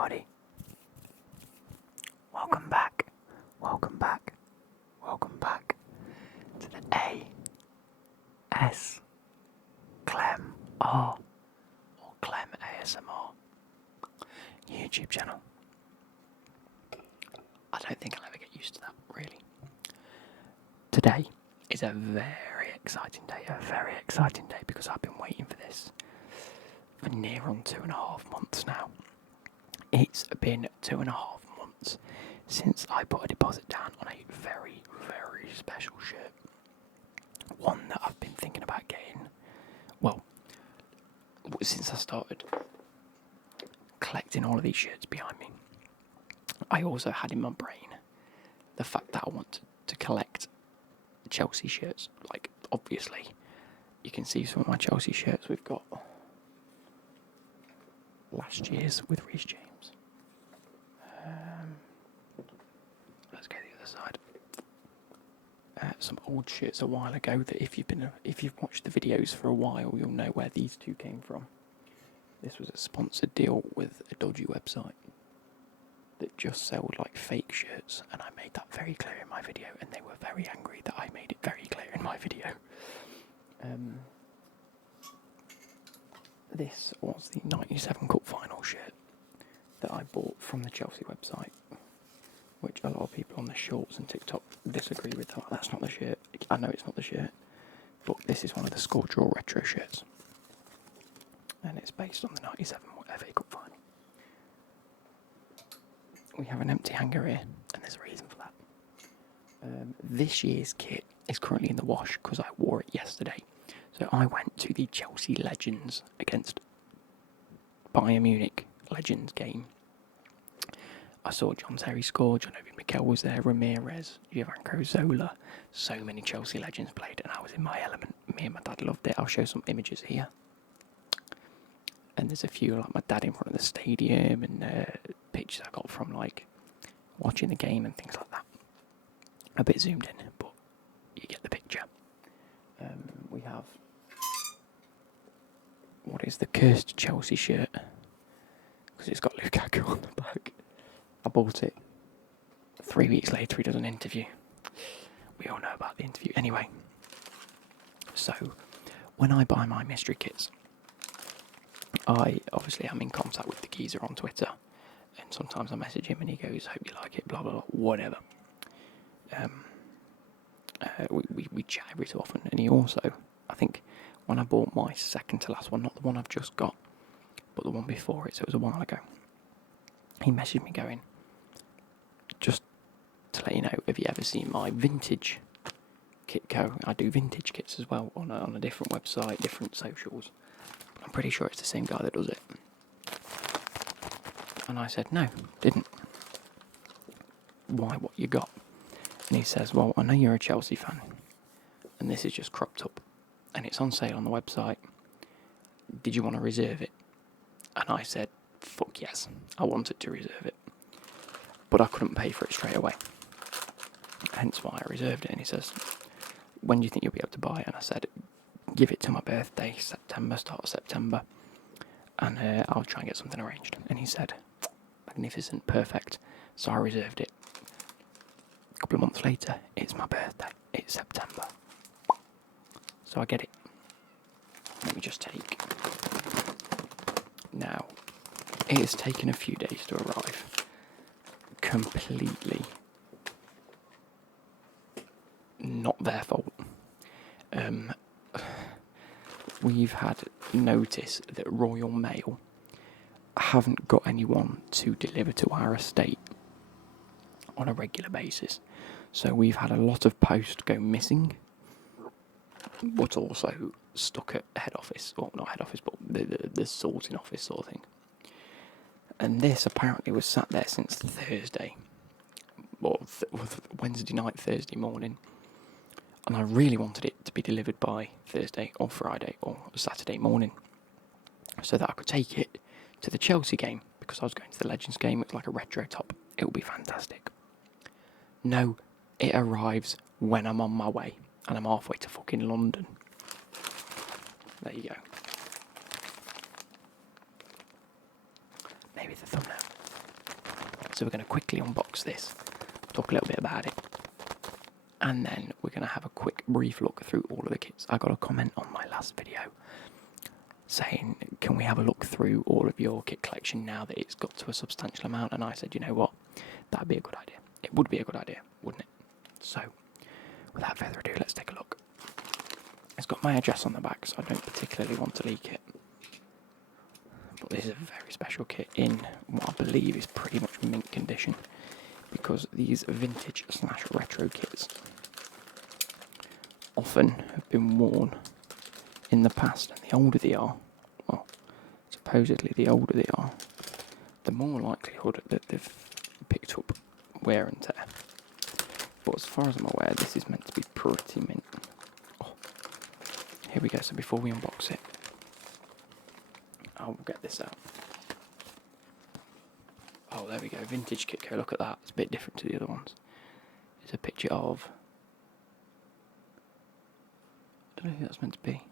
everybody. Welcome back. Welcome back. Welcome back to the A.S. Clem R or Clem ASMR YouTube channel. I don't think I'll ever get used to that, really. Today is a very exciting day, because I've been waiting for this for near on 2.5 months now. It's been 2.5 months since I put a deposit down on a very, very special shirt. One that I've been thinking about getting, well, since I started collecting all of these shirts behind me. I also had in my brain the fact that I want to collect Chelsea shirts. Like, obviously, you can see some of my Chelsea shirts we've got last year's with Reece James. Let's go the other side. Some old shirts a while ago that if you've watched the videos for a while, you'll know where these two came from. This was a sponsored deal with a dodgy website that just sold like fake shirts, and I made that very clear in my video, and they were very angry that I made it very clear in my video. This was the 97 Cup final shirt that I bought from the Chelsea website, which a lot of people on the shorts and TikTok disagree with. Oh, that's not the shirt. I know it's not the shirt, but this is one of the score draw retro shirts, and it's based on the 97 FA Cup final. We have an empty hanger here, and there's a reason for that. This year's kit is currently in the wash because I wore it yesterday. So I went to the Chelsea Legends against Bayern Munich Legends game. I saw John Terry score, John Obi Mikel was there, Ramirez, Giovanni Zola. So many Chelsea Legends played, and I was in my element. Me and my dad loved it. I'll show some images here. And there's a few, like my dad in front of the stadium, and pictures I got from like watching the game and things like that. A bit zoomed in, but you get the picture. We have what is the cursed Chelsea shirt, because it's got Lukaku on the back. I bought it. 3 weeks later, he does an interview. We all know about the interview. Anyway, so when I buy my mystery kits, I obviously am in contact with the geezer on Twitter, and sometimes I message him and he goes, "Hope you like it," blah blah blah, whatever. We chat every so often, and he also, I think, when I bought my second to last one, not the one I've just got, but the one before it, so it was a while ago, he messaged me going, "Just to let you know, have you ever seen my vintage kit co? I do vintage kits as well on a different website, different socials. I'm pretty sure it's the same guy that does it." And I said, "No, didn't." "Why, what you got?" And he says, "Well, I know you're a Chelsea fan, and this is just cropped up, and it's on sale on the website. Did you want to reserve it?" And I said, "Fuck yes, I wanted to reserve it, but I couldn't pay for it straight away. Hence why I reserved it." And he says, "When do you think you'll be able to buy it?" And I said, "Give it to my birthday, September, start of September, and I'll try and get something arranged." And he said, "Magnificent, perfect." So I reserved it. A couple of months later, it's my birthday. It's September. So I get it. Let me just take. Now, it has taken a few days to arrive. Completely not their fault. We've had notice that Royal Mail haven't got anyone to deliver to our estate on a regular basis. So we've had a lot of post go missing, but also stuck at head office, well, not head office, but the sorting office sort of thing. And this apparently was sat there since Thursday, or Wednesday night, Thursday morning. And I really wanted it to be delivered by Thursday or Friday or Saturday morning, so that I could take it to the Chelsea game, because I was going to the Legends game. It's like a retro top. It will be fantastic. No, it arrives when I'm on my way, and I'm halfway to fucking London. There you go. Maybe the thumbnail. So we're going to quickly unbox this, talk a little bit about it, and then we're going to have a quick brief look through all of the kits. I got a comment on my last video saying, can we have a look through all of your kit collection now that it's got to a substantial amount? And I said, you know what, that'd be a good idea. It would be a good idea, wouldn't it? So, without further ado, let's take a look. It's got my address on the back, so I don't particularly want to leak it. But this is a very special kit in what I believe is pretty much mint condition, because these vintage / retro kits often have been worn in the past, and the older they are, well, supposedly the older they are, the more likelihood that they've picked up wear and tear. But as far as I'm aware, this is meant to be pretty mint. Oh, here we go. So before we unbox it, I'll get this out. Oh, there we go. Vintage Kitco. Look at that. It's a bit different to the other ones. It's a picture of... I don't know who that's meant to be.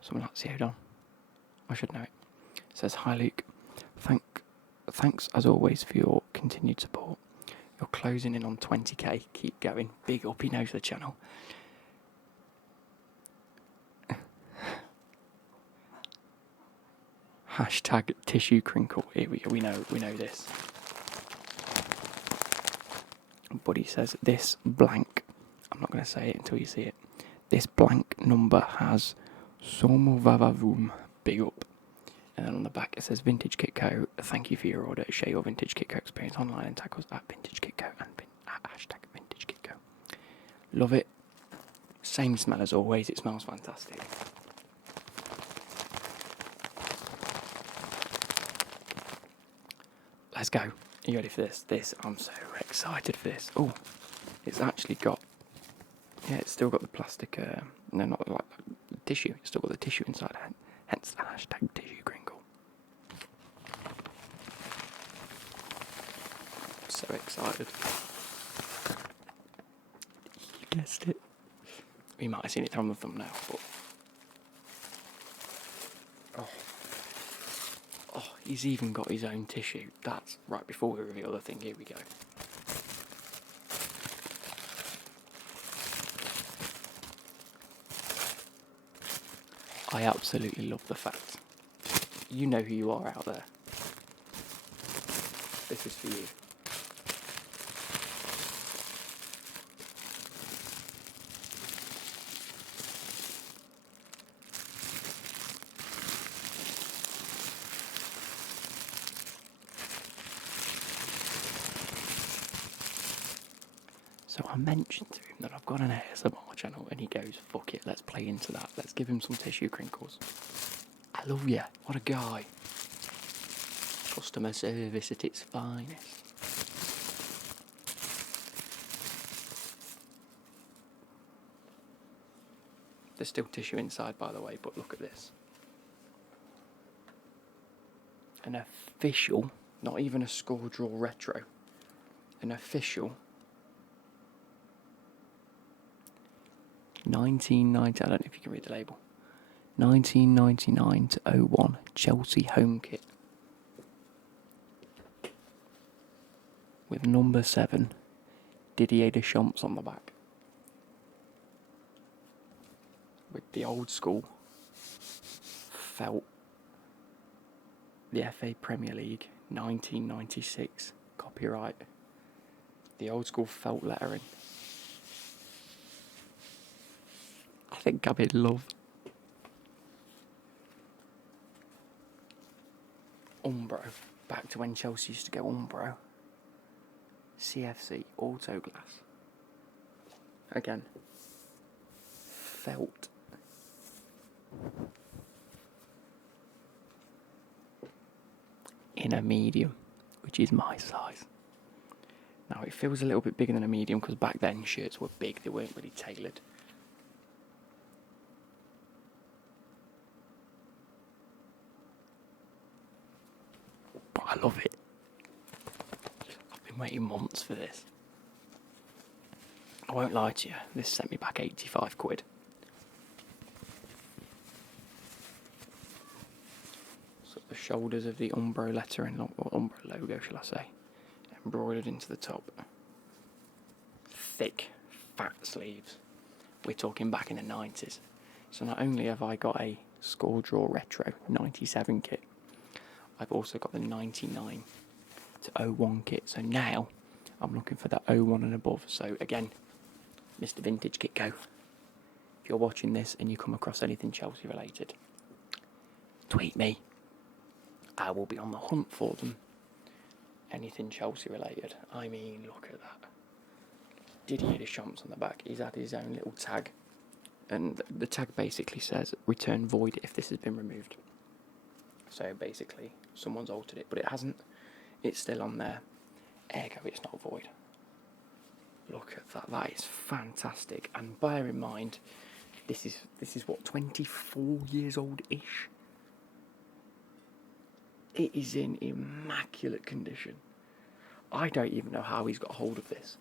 Someone like Theodon. I should know it. It says, "Hi Luke. Thanks as always for your continued support. You're closing in on 20k. Keep going. Big up." He knows the channel. Hashtag tissue crinkle. Here we go. We know this. But he says this blank. I'm not going to say it until you see it. This blank number has Somovavavum. Big up. And then on the back it says Vintage Kitco. Thank you for your order. Share your Vintage Kitco experience online and tag us at Vintage Kitco and at hashtag Vintage Kitco. Love it. Same smell as always. It smells fantastic. Let's go. Are you ready for this? I'm so excited for this. Oh, it's actually got... Yeah, it's still got the plastic... no, not like tissue. It's still got the tissue inside. Hence the hashtag tissue crinkle. So excited. You guessed it. You might have seen it from the thumbnail, but... Oh, he's even got his own tissue. That's right before we reveal the thing. Here we go. I absolutely love the fact. You know who you are out there. This is for you. So I mentioned to him that I've got an ASMR channel, and he goes, fuck it, let's play into that. Let's give him some tissue crinkles. I love you. What a guy. Customer service at its finest. There's still tissue inside, by the way, but look at this. An official, not even a score draw retro, an official 1990, I don't know if you can read the label, 1999 to 01 Chelsea home kit with number 7 Didier Dechamps on the back, with the old school felt, the FA Premier League 1996 copyright, the old school felt lettering. I think I'm in love. Umbro. Back to when Chelsea used to go Umbro. CFC Auto Glass. Again. Felt. In a medium, which is my size. Now it feels a little bit bigger than a medium because back then shirts were big, they weren't really tailored. But I love it. I've been waiting months for this. I won't lie to you, this sent me back 85 quid. So the shoulders of the Umbro lettering, or Umbro logo, shall I say, embroidered into the top. Thick, fat sleeves. We're talking back in the 90s. So not only have I got a Score Draw Retro 97 kit, I've also got the 99 to 01 kit. So now I'm looking for the 01 and above. So again, Mr. Vintage Kit Co. If you're watching this and you come across anything Chelsea related, tweet me. I will be on the hunt for them. Anything Chelsea related. I mean, look at that. Didier Dechamps on the back. He's had his own little tag. And the tag basically says, return void if this has been removed. So basically, someone's altered it, but it hasn't. It's still on there. Ergo, it's not void. Look at that. That is fantastic. And bear in mind, this is what, 24 years old-ish? It is in immaculate condition. I don't even know how he's got hold of this.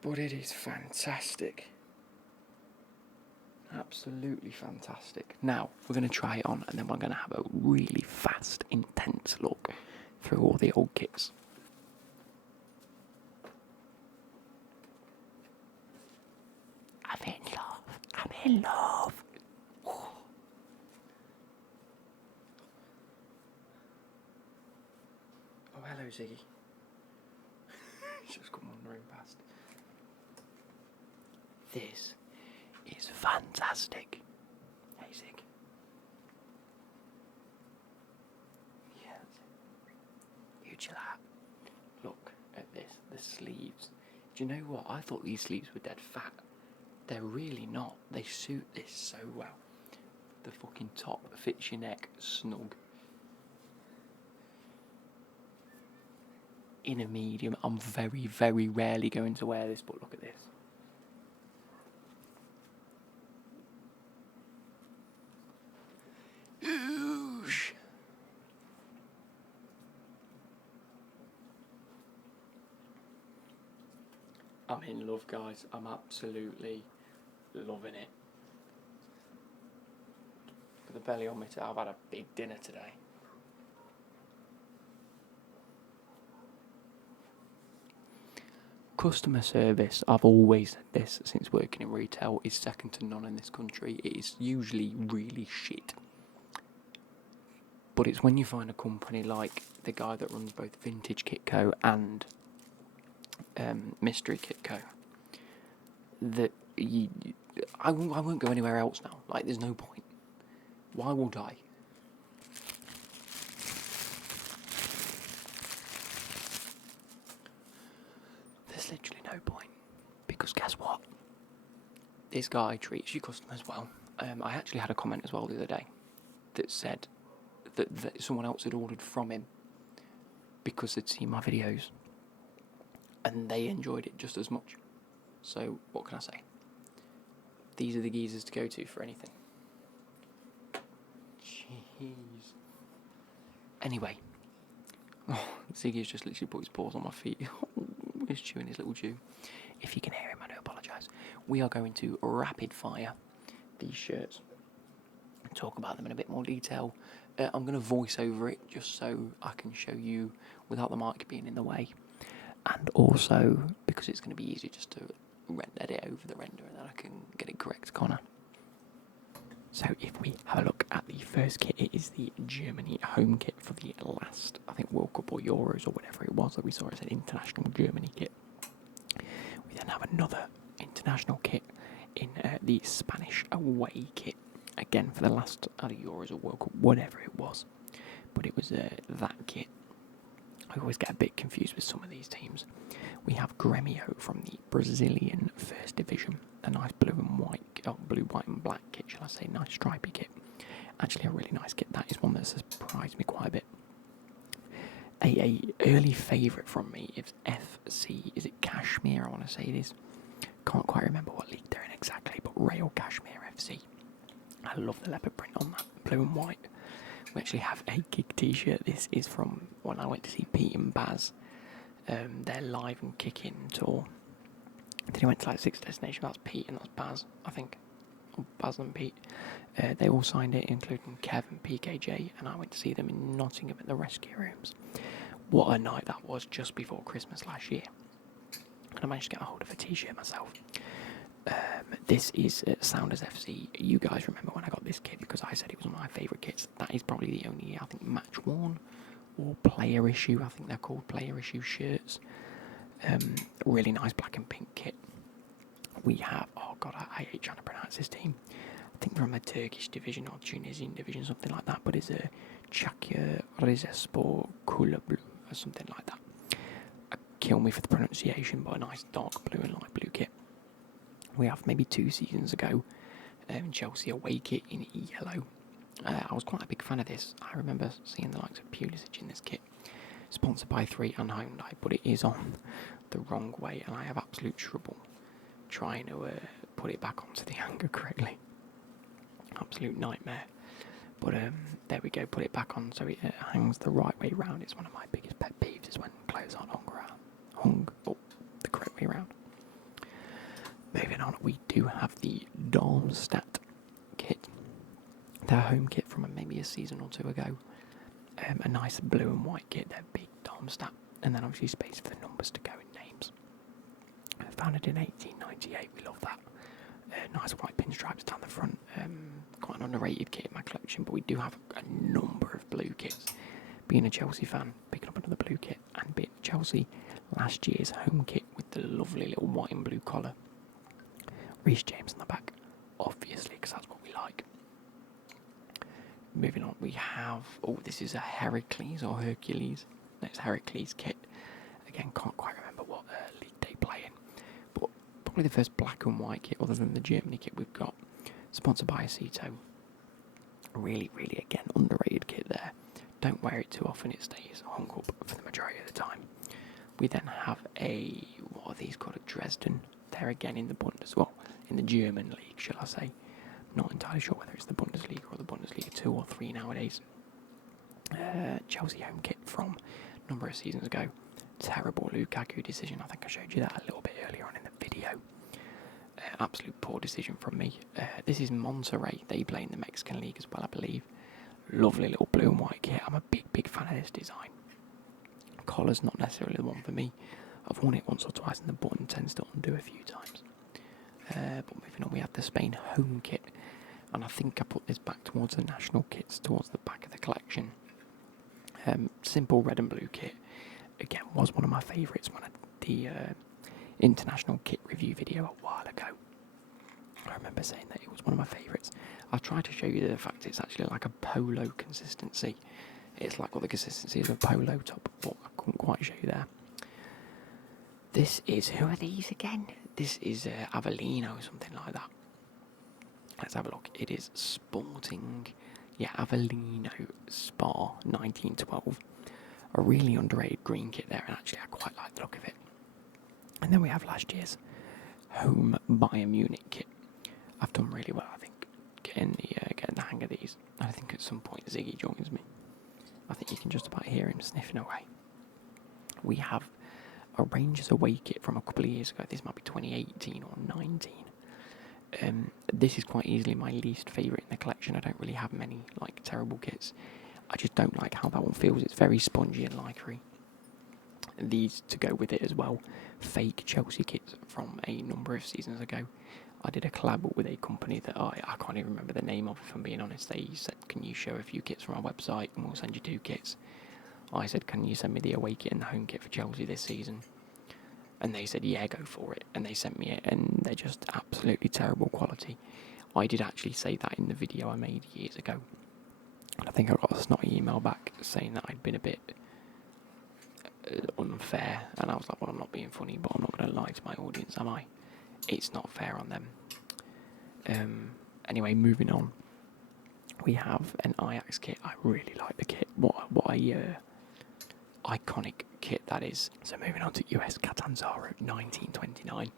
But it is fantastic. Absolutely fantastic. Now, we're going to try it on, and then we're going to have a really fast, intense look through all the old kits. I'm in love. I'm in love. Oh, hello, Ziggy. He's just come wandering past. This is fantastic. Hey, Zig. Yes. You chill out. Look at this. The sleeves. Do you know what? I thought these sleeves were dead fat. They're really not. They suit this so well. The fucking top fits your neck snug. In a medium. I'm very, very rarely going to wear this, but look at this. Oosh. I'm in love, guys. I'm absolutely loving it. Put the belly on me too. I've had a big dinner today. Customer service, I've always said this since working in retail, is second to none in this country. It is usually really shit. But it's when you find a company like the guy that runs both Vintage Kit Co and Mystery Kit Co. that I won't go anywhere else now. Like, there's no point. Why would I? There's literally no point. Because guess what? This guy treats your customers well. I actually had a comment as well the other day that said that someone else had ordered from him because they'd seen my videos and they enjoyed it just as much. So, what can I say? These are the geezers to go to for anything. Jeez. Anyway. Oh, Ziggy's just literally put his paws on my feet. He's chewing his little chew. If you can hear him, I do apologise. We are going to rapid fire these shirts and talk about them in a bit more detail. I'm going to voice over it just so I can show you without the mic being in the way. And also because it's going to be easier just to edit over the render and then I can get it correct, Connor. So if we have a look at the first kit, it is the Germany home kit for the last, I think, World Cup or Euros or whatever it was that we saw as an international Germany kit. We then have another international kit in the Spanish away kit, again for the last Euros or World Cup, whatever it was. But it was that kit. I always get a bit confused with some of these teams. We have Grêmio from the Brazilian First Division, a nice blue, white and black kit, shall I say, nice stripy kit. Actually a really nice kit. That is one that surprised me quite a bit. A early favourite from me is FC, is it Kashmir, I want to say it is. Can't quite remember what league they're in exactly, but Real Kashmir FC. I love the leopard print on that, blue and white. We actually have a gig t-shirt. This is from when I went to see Pete and Baz. Their live and kick-in tour. Then he went to like 6 destinations. That's Pete and that's Baz, I think. Or Baz and Pete. They all signed it, including Kevin, PKJ, and I went to see them in Nottingham at the Rescue Rooms. What a night that was, just before Christmas last year. And I managed to get a hold of a t-shirt myself. This is Sounders FC. You guys remember when I got this kit, because I said it was one of my favourite kits. That is probably the only, I think, match worn or player issue. I think they're called player issue shirts. Really nice black and pink kit. We have, oh god, I hate trying to pronounce this team. I think from a Turkish division or Tunisian division, something like that. But it's a Çakya Rizespor Kulübü or something like that. Kill me for the pronunciation, but a nice dark blue and light blue kit. We have maybe 2 seasons ago, Chelsea away kit in yellow. I was quite a big fan of this. I remember seeing the likes of Pulisic in this kit. Sponsored by 3 and Hyundai, but it is on the wrong way, and I have absolute trouble trying to put it back onto the hanger correctly. Absolute nightmare. But there we go, put it back on so it hangs the right way round. It's one of my biggest pet peeves is when clothes aren't hung the correct way round. Moving on, we do have the Darmstadt kit. Their home kit from maybe a season or 2 ago. A nice blue and white kit, they're big Darmstadt. And then obviously space for the numbers to go in names. Founded in 1898, we love that. Nice white pinstripes down the front. Quite an underrated kit in my collection, but we do have a number of blue kits. Being a Chelsea fan, picking up another blue kit, and being Chelsea last year's home kit with the lovely little white and blue collar. Reece James on the back, obviously, because that's what we like. Moving on, we have, this is a Heracles or Hercules. No, it's Heracles kit. Again, can't quite remember what league they play in. But probably the first black and white kit, other than the Germany kit we've got. Sponsored by Aceto. Really, really, again, underrated kit there. Don't wear it too often, it stays hung up for the majority of the time. We then have what are these called, a Dresden. They're again in the in the German league, shall I say. Not entirely sure whether it's the Bundesliga or the Bundesliga 2 or 3 nowadays. Chelsea home kit from a number of seasons ago. Terrible Lukaku decision. I think I showed you that a little bit earlier on in the video. Absolute poor decision from me. This is Monterrey. They play in the Mexican league as well, I believe. Lovely little blue and white kit. I'm a big fan of this design. Collar's not necessarily the one for me. I've worn it once or twice and the button tends to undo a few times. But moving on, we have the Spain home kit. And I think I put this back towards the national kits, towards the back of the collection. Simple red and blue kit. Again, was one of my favourites when I did the international kit review video a while ago. I remember saying that it was one of my favourites. I'll try to show you the fact it's actually like a polo consistency. It's like what the consistency is of a polo top, but I couldn't quite show you there. This is, who are these again? This is Avellino or something like that. Let's have a look. It is Sporting, Avellino Spa 1912. A really underrated green kit there, and actually I quite like the look of it. And then we have last year's home Bayern Munich kit. I've done really well, I think, getting the hang of these. I think at some point Ziggy joins me. I think you can just about hear him sniffing away. We have a Rangers away kit from a couple of years ago. This might be 2018 or 19. This is quite easily my least favourite in the collection. I don't really have many terrible kits. I just don't like how that one feels. It's very spongy and lycra-y. These to go with it as well. Fake Chelsea kits from a number of seasons ago. I did a collab with a company that I can't even remember the name of, if I'm being honest. They said, can you show a few kits from our website and we'll send you 2 kits. I said, can you send me the away kit and the home kit for Chelsea this season? And they said, yeah, go for it. And they sent me it, and they're just absolutely terrible quality. I did actually say that in the video I made years ago. And I think I got a snotty email back saying that I'd been a bit unfair. And I was like, well, I'm not being funny, but I'm not going to lie to my audience, am I? It's not fair on them. Anyway, moving on. We have an Ajax kit. I really like the kit. What a iconic kit that is. So moving on to US Catanzaro 1929.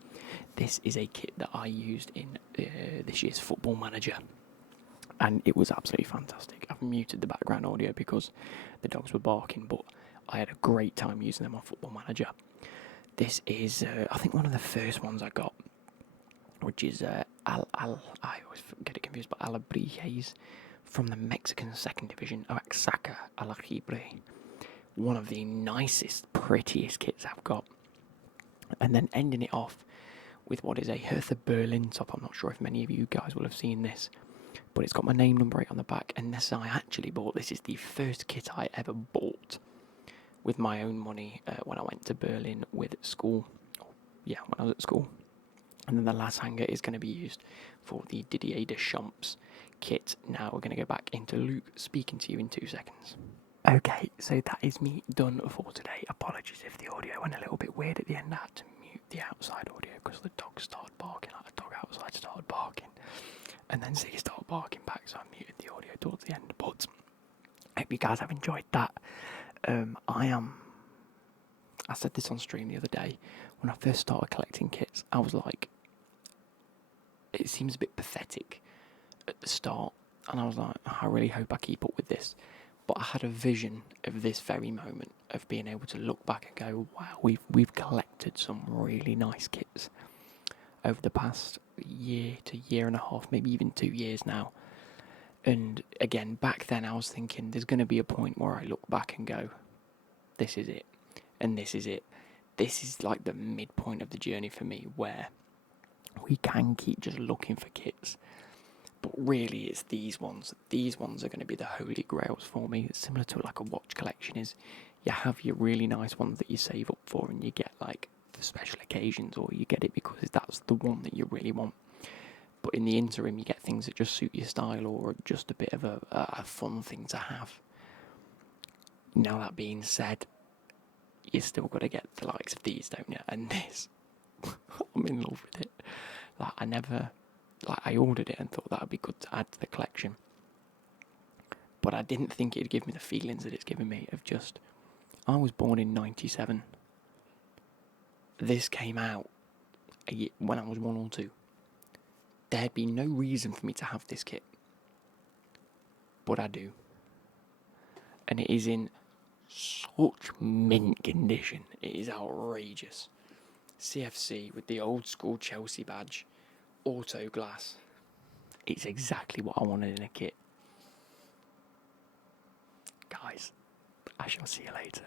This is a kit that I used in this year's Football Manager, and it was absolutely fantastic. I've muted the background audio because the dogs were barking, but I had a great time using them on Football Manager. This is, I think, one of the first ones I got, which is I always get it confused reviews by Alabrijes from the Mexican second division, Oaxaca Alajibre. One of the nicest, prettiest kits I've got. And then ending it off with what is a Hertha Berlin top. I'm not sure if many of you guys will have seen this, but it's got my name, number 8 on the back, and this I actually bought. This is the first kit I ever bought with my own money when I went to Berlin with school. Yeah, when I was at school. And then the last hanger is going to be used for the Didier Deschamps kit. Now we're going to go back into Luke speaking to you in 2 seconds. Okay, so that is me done for today. Apologies if the audio went a little bit weird at the end. I had to mute the outside audio because the dog started barking. Like the dog outside started barking. And then Ziggy started barking back, so I muted the audio towards the end. But I hope you guys have enjoyed that. I said this on stream the other day. When I first started collecting kits, I was like, it seems a bit pathetic at the start. And I was like, I really hope I keep up with this. But I had a vision of this very moment of being able to look back and go, wow, we've collected some really nice kits over the past year to year and a half, maybe even 2 years now. And again, back then I was thinking there's going to be a point where I look back and go, this is it, and this is it. This is like the midpoint of the journey for me where we can keep just looking for kits. But really, it's these ones. These ones are going to be the holy grails for me. It's similar to like a watch collection is. You have your really nice ones that you save up for and you get like for special occasions, or you get it because that's the one that you really want. But in the interim, you get things that just suit your style or just a bit of a fun thing to have. Now that being said, you still got to get the likes of these, don't you? And this, I'm in love with it. I ordered it and thought that would be good to add to the collection. But I didn't think it'd give me the feelings that it's given me of just, I was born in 97. This came out when I was 1 or 2. There'd be no reason for me to have this kit. But I do. And it is in such mint condition. It is outrageous. CFC with the old school Chelsea badge. Auto glass. It's exactly what I wanted in a kit. Guys, I shall see you later.